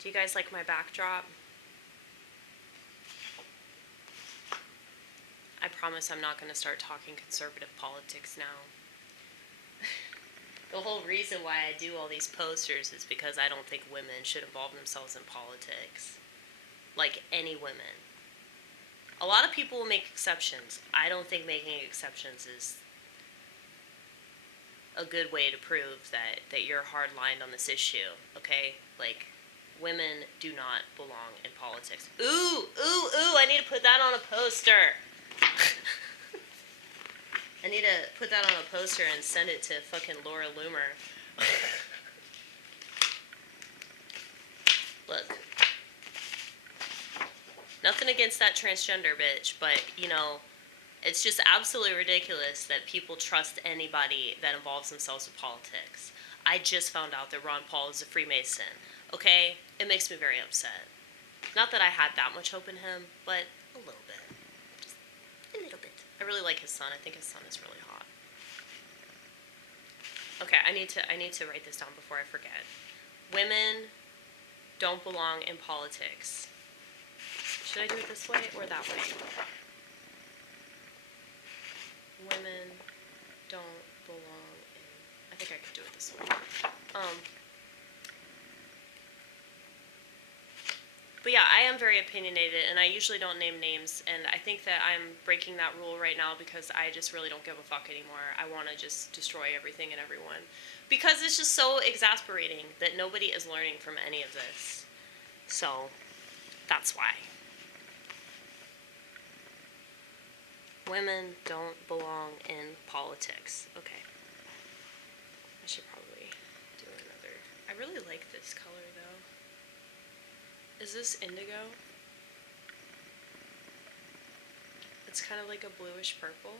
Do you guys like my backdrop? I promise I'm not going to start talking conservative politics now. The whole reason why I do all these posters is because I don't think women should involve themselves in politics. Like any women. A lot of people will make exceptions. I don't think making exceptions is a good way to prove that you're hard-lined on this issue, okay? Like, women do not belong in politics. Ooh, I need to put that on a poster. I need to put that on a poster and send it to fucking Laura Loomer. Look. Nothing against that transgender bitch, but, you know, it's just absolutely ridiculous that people trust anybody that involves themselves with politics. I just found out that Ron Paul is a Freemason, okay? It makes me very upset. Not that I had that much hope in him, but a little bit. Just a little bit. I really like his son. I think his son is really hot. Okay, I need to write this down before I forget. Women don't belong in politics. Should I do it this way or that way? Women don't belong in... I think I could do it this way. But yeah, I am very opinionated, and I usually don't name names, and I think that I'm breaking that rule right now because I just really don't give a fuck anymore. I want to just destroy everything and everyone. Because it's just so exasperating that nobody is learning from any of this. So, that's why. Women don't belong in politics. Okay. I should probably do another. I really like this color, though. Is this indigo? It's kind of like a bluish purple.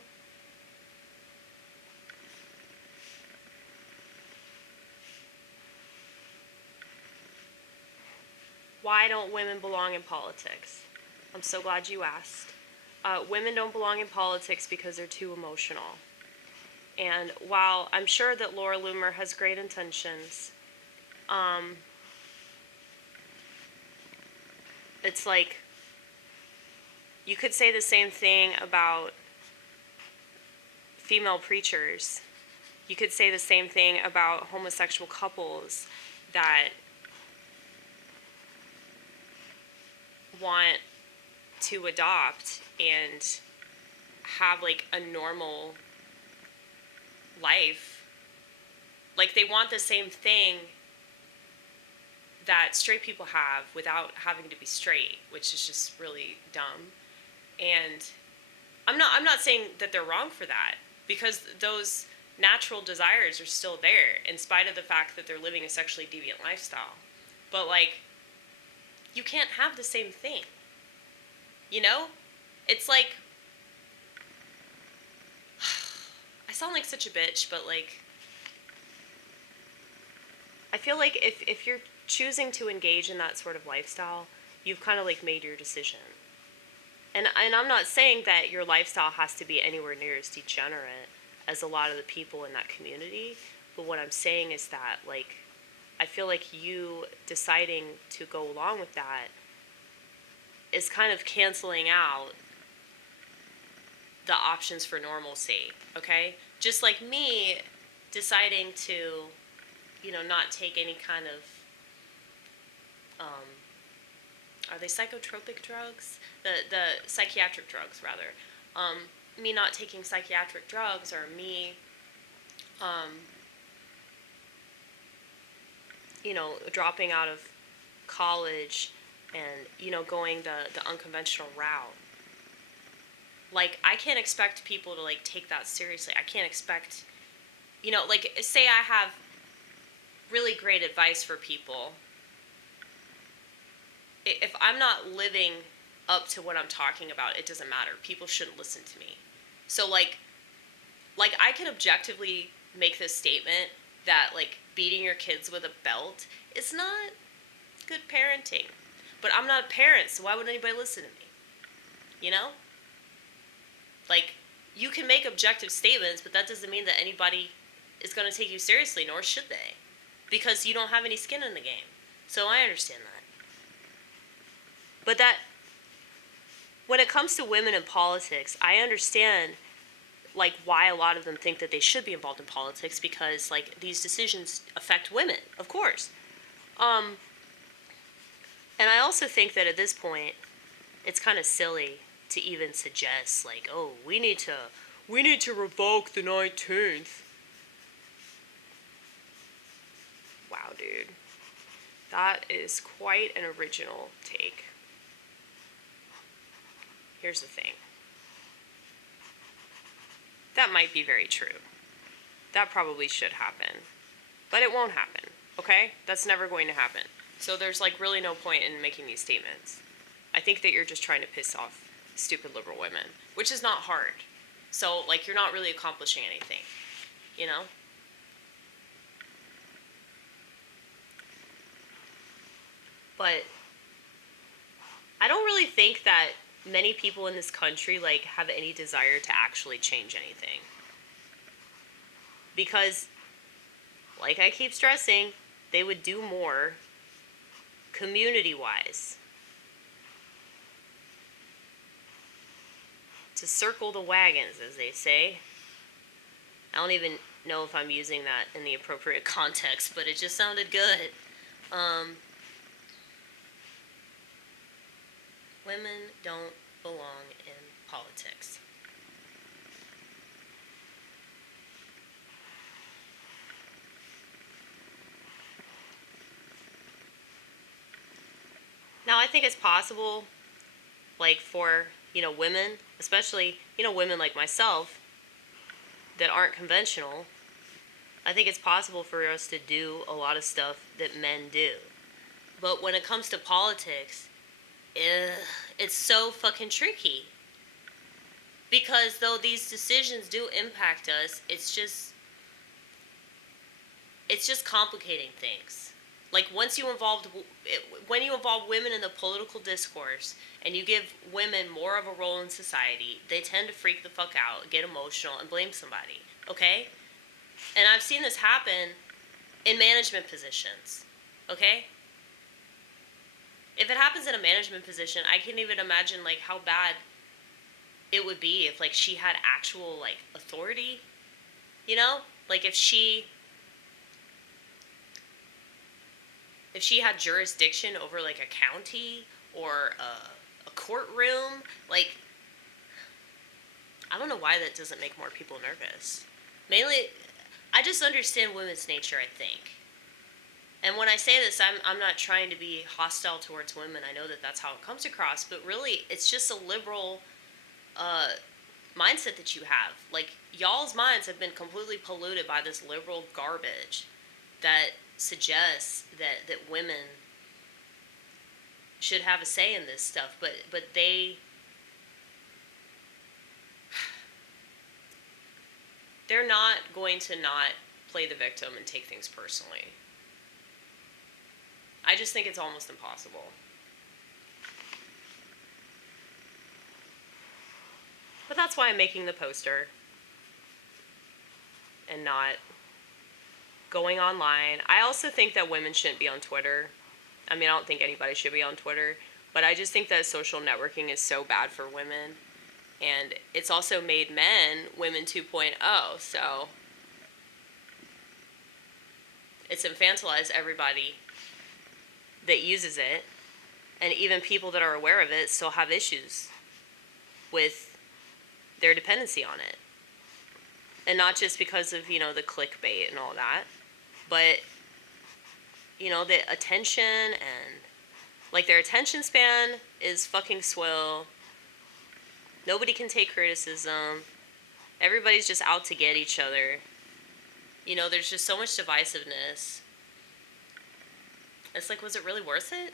Why don't women belong in politics? I'm so glad you asked. Women don't belong in politics because they're too emotional. And while I'm sure that Laura Loomer has great intentions, it's like, you could say the same thing about female preachers. You could say the same thing about homosexual couples that want to adopt and have like a normal life. Like, they want the same thing that straight people have without having to be straight, which is just really dumb. And I'm not saying that they're wrong for that, because those natural desires are still there in spite of the fact that they're living a sexually deviant lifestyle. But like, you can't have the same thing. You know? It's like, I sound like such a bitch, but like, I feel like if you're choosing to engage in that sort of lifestyle, you've kind of like made your decision. And I'm not saying that your lifestyle has to be anywhere near as degenerate as a lot of the people in that community, but what I'm saying is that, like, I feel like you deciding to go along with that is kind of canceling out the options for normalcy, okay? Just like me deciding to, you know, not take any kind of, are they psychotropic drugs? The psychiatric drugs, rather. Me not taking psychiatric drugs, or me, you know, dropping out of college and, you know, going the unconventional route. Like, I can't expect people to, like, take that seriously. I can't expect, you know, like, say I have really great advice for people. If I'm not living up to what I'm talking about, it doesn't matter. People shouldn't listen to me. So, like I can objectively make this statement that, like, beating your kids with a belt is not good parenting. But I'm not a parent, so why would anybody listen to me? You know? Like, you can make objective statements, but that doesn't mean that anybody is going to take you seriously, nor should they. Because you don't have any skin in the game. So I understand that. But that, when it comes to women in politics, I understand, like, why a lot of them think that they should be involved in politics, because, like, these decisions affect women, of course. And I also think that at this point, it's kind of silly to even suggest, like, oh, we need to revoke the 19th. Wow, dude. That is quite an original take. Here's the thing. That might be very true. That probably should happen. But it won't happen, okay? That's never going to happen. So there's, like, really no point in making these statements. I think that you're just trying to piss off stupid liberal women, which is not hard. So, like, you're not really accomplishing anything, you know? But I don't really think that many people in this country, like, have any desire to actually change anything. Because, like I keep stressing, they would do more community-wise to circle the wagons, as they say. I don't even know if I'm using that in the appropriate context, but it just sounded good. Women don't belong in politics. Now, I think it's possible, like, for, women, especially, women like myself that aren't conventional, I think it's possible for us to do a lot of stuff that men do. But when it comes to politics, it's so fucking tricky. Because though these decisions do impact us, it's just complicating things. Like, when you involve women in the political discourse and you give women more of a role in society, they tend to freak the fuck out, get emotional, and blame somebody, okay? And I've seen this happen in management positions, okay? If it happens in a management position, I can't even imagine, like, how bad it would be if, like, she had actual, like, authority, Like, if she had jurisdiction over, like, a county or a courtroom, like, I don't know why that doesn't make more people nervous. Mainly, I just understand women's nature, I think. And when I say this, I'm not trying to be hostile towards women. I know that that's how it comes across, but really, it's just a liberal mindset that you have. Like, y'all's minds have been completely polluted by this liberal garbage that suggests that women should have a say in this stuff, but they're not going to not play the victim and take things personally. I just think it's almost impossible. But that's why I'm making the poster and not going online. I also think that women shouldn't be on Twitter. I mean, I don't think anybody should be on Twitter, but I just think that social networking is so bad for women. And it's also made men women 2.0, so it's infantilized everybody that uses it, and even people that are aware of it still have issues with their dependency on it. And not just because of, the clickbait and all that, but, the attention and, like, their attention span is fucking swill. Nobody can take criticism. Everybody's just out to get each other. There's just so much divisiveness. It's like, was it really worth it?